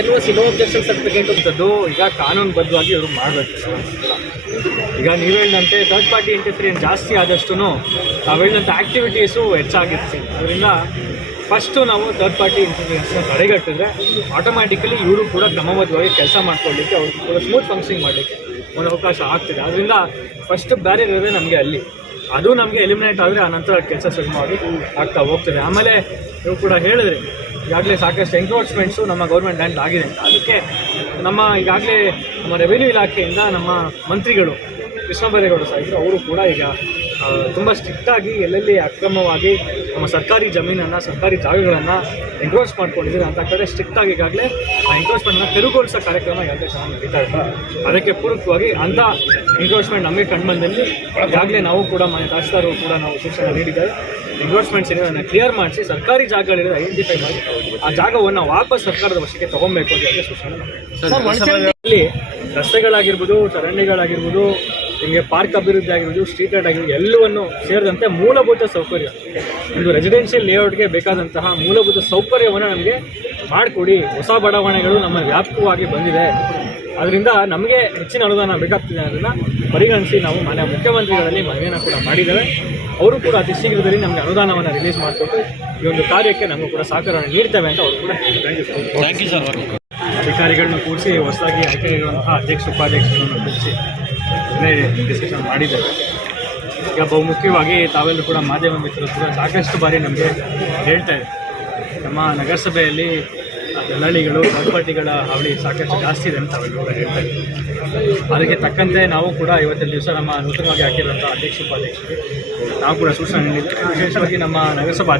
N ಸಿನೋ objection certificate ಅಂತದ್ದು ಈಗ ಕಾನೂನು ಬದ್ಧವಾಗಿ ಇವರು ಮಾಡಬೇಕು. ಈಗ ನೀವು ಹೇಳಿದಂತೆ ಥರ್ಡ್ ಪಾರ್ಟಿ ಇಂಟರ್ಫಿರಿಯನ್ ಜಾಸ್ತಿ ಆದಷ್ಟು ನಾವು ಹೇಳಿದಂಥ ಆ್ಯಕ್ಟಿವಿಟೀಸು ಹೆಚ್ಚಾಗಿರ್ತೀವಿ ಅದರಿಂದ ಫಸ್ಟು ನಾವು ಥರ್ಡ್ ಪಾರ್ಟಿ ಇಂಟರ್ಫಿರಿಯನ್ಸ್ನ ತಡೆಗಟ್ಟಿದ್ರೆ ಆಟೋಮ್ಯಾಟಿಕಲಿ ಇವರು ಕೂಡ ಕ್ರಮಬದ್ಧವಾಗಿ ಕೆಲಸ ಮಾಡ್ಕೊಳ್ಳಿಕ್ಕೆ ಅವರು ಕೂಡ ಸ್ಮೂತ್ ಫಂಕ್ಷನಿಂಗ್ ಮಾಡಲಿಕ್ಕೆ ಒಂದು ಅವಕಾಶ ಆಗ್ತಿದೆ. ಅದರಿಂದ ಫಸ್ಟ್ ಬ್ಯಾರಿಯರ್ ಇರೋದೇ ನಮಗೆ ಅಲ್ಲಿ. ಅದು ನಮಗೆ ಎಲಿಮಿನೇಟ್ ಆದರೆ ನಂತರ ಕೆಲಸ ಸುಗಮವಾಗಿ ಆಗ್ತಾ ಹೋಗ್ತದೆ. ಆಮೇಲೆ ನೀವು ಕೂಡ ಹೇಳಿದ್ರಿ ಈಗಾಗಲೇ ಸಾಕಷ್ಟು ಎಂಕ್ರೋಚ್ಮೆಂಟ್ಸು ನಮ್ಮ ಗೌರ್ಮೆಂಟ್ ಲ್ಯಾಂಡ್ ಆಗಿದೆ. ಅದಕ್ಕೆ ನಮ್ಮ ಈಗಾಗಲೇ ನಮ್ಮ ರೆವಿನ್ಯೂ ಇಲಾಖೆಯಿಂದ ನಮ್ಮ ಮಂತ್ರಿಗಳು ಕೃಷ್ಣ ಬೈರೇಗೌಡ ಸಾಹೇಬರು ಅವರು ಕೂಡ ಈಗ ತುಂಬ ಸ್ಟ್ರಿಕ್ಟಾಗಿ ಎಲ್ಲೆಲ್ಲಿ ಅಕ್ರಮವಾಗಿ ನಮ್ಮ ಸರ್ಕಾರಿ ಜಮೀನನ್ನು ಸರ್ಕಾರಿ ಜಾಗಗಳನ್ನು ಎಂಕ್ರೋಚ್ ಮಾಡ್ಕೊಂಡಿದ್ದಾರೆ ಅಂತ ಕಡೆ ಸ್ಟ್ರಿಕ್ಟಾಗಿ ಈಗಾಗಲೇ ಆ ಎಂಕ್ರೋಚ್ಮೆಂಟನ್ನು ತೆರವುಗೊಳಿಸೋ ಕಾರ್ಯಕ್ರಮ ಯಾವುದೇ ಚೆನ್ನಾಗಿ ನಡೀತಾ ಇಲ್ಲ ಅದಕ್ಕೆ ಪೂರಕವಾಗಿ ಅಂಥ ಎಂಕ್ರೋಚ್ಮೆಂಟ್ ನಮಗೆ ಕಂಡುಬಂದಲ್ಲಿ ಈಗಾಗಲೇ ನಾವು ಕೂಡ ಮನೆ ತಹಸೀಲ್ದಾರರು ಕೂಡ ನಾವು ಶಿಕ್ಷಣ ನೀಡಿದ್ದಾರೆ ಎಂಕ್ರೋಚ್ಮೆಂಟ್ಸ್ ಏನಿದೆ ಕ್ಲಿಯರ್ ಮಾಡಿಸಿ ಸರ್ಕಾರಿ ಜಾಗಗಳಿರೋದು ಐಡೆಂಟಿಫೈ ಮಾಡಿ ಆ ಜಾಗವನ್ನು ವಾಪಸ್ ಸರ್ಕಾರದ ವಶಕ್ಕೆ ತಗೊಬೇಕು ಅಂತ ಶಿಕ್ಷಣ ಸೂಚನೆ ರಸ್ತೆಗಳಾಗಿರ್ಬೋದು ಚರಂಡಿಗಳಾಗಿರ್ಬೋದು ಹಿಂಗೆ ಪಾರ್ಕ್ ಅಭಿವೃದ್ಧಿ ಆಗಿರ್ಬೋದು ಸ್ಟ್ರೀಟ್ ಲೈಟ್ ಆಗಿರ್ಬೋದು ಎಲ್ಲವನ್ನು ಸೇರಿದಂತೆ ಮೂಲಭೂತ ಸೌಕರ್ಯ. ಒಂದು ರೆಸಿಡೆನ್ಷಿಯಲ್ ಲೇಔಟ್ಗೆ ಬೇಕಾದಂತಹ ಮೂಲಭೂತ ಸೌಕರ್ಯವನ್ನು ನಮಗೆ ಮಾಡಿಕೊಡಿ. ಹೊಸ ಬಡಾವಣೆಗಳು ನಮ್ಮ ವ್ಯಾಪಕವಾಗಿ ಬಂದಿದೆ. ಅದರಿಂದ ನಮಗೆ ಹೆಚ್ಚಿನ ಅನುದಾನ ಬೇಕಾಗ್ತಿದೆ ಅದನ್ನು ಪರಿಗಣಿಸಿ ನಾವು ಮಾನ್ಯ ಮುಖ್ಯಮಂತ್ರಿಗಳಲ್ಲಿ ಮನವಿಯನ್ನು ಕೂಡ ಮಾಡಿದ್ದೇವೆ. ಅವರು ಕೂಡ ಅತಿ ಶೀಘ್ರದಲ್ಲಿ ನಮಗೆ ಅನುದಾನವನ್ನು ರಿಲೀಸ್ ಮಾಡಿಕೊಟ್ಟು ಈ ಒಂದು ಕಾರ್ಯಕ್ಕೆ ನಮಗೂ ಕೂಡ ಸಹಕಾರ ನೀಡ್ತೇವೆ ಅಂತ ಅವರು ಕೂಡ ಥ್ಯಾಂಕ್ ಯು ಸರ್ ಅಧಿಕಾರಿಗಳನ್ನ ಕೂರಿಸಿ ಹೊಸದಾಗಿ ಆಯ್ಕೆಯಾಗಿರುವಂತಹ ಅಧ್ಯಕ್ಷ ಉಪಾಧ್ಯಕ್ಷರನ್ನು ಕೂರಿಸಿ ಡಿಸ್ಕಷನ್ ಮಾಡಿದ್ದೇವೆ ಈಗ ಬಹುಮುಖ್ಯವಾಗಿ ತಾವೆಲ್ಲರೂ ಕೂಡ ಮಾಧ್ಯಮ ಮಿತ್ರರು ಕೂಡ ಸಾಕಷ್ಟು ಬಾರಿ ನಮಗೆ ಹೇಳ್ತಾ ಇದೆ ನಮ್ಮ ನಗರಸಭೆಯಲ್ಲಿ ದಲ್ಲಾಳಿಗಳು ಪ್ರಾಪರ್ಟಿಗಳ ಹಾವಳಿ ಸಾಕಷ್ಟು ಜಾಸ್ತಿ ಇದೆ ಅಂತ ಅವರು ಕೂಡ ಹೇಳ್ತಾ ಇದ್ದೀವಿ ಅದಕ್ಕೆ ತಕ್ಕಂತೆ ನಾವು ಕೂಡ ಇವತ್ತಿನ ದಿವಸ ನಮ್ಮ ನೂತನವಾಗಿ ಹಾಕಿರುವಂಥ ಅಧ್ಯಕ್ಷ, ಉಪಾಧ್ಯಕ್ಷರಿಗೆ ನಾವು ಕೂಡ ಸೂಚನೆ ನೀಡಿದ್ದೇವೆ. ವಿಶೇಷವಾಗಿ ನಮ್ಮ ನಗರಸಭಾ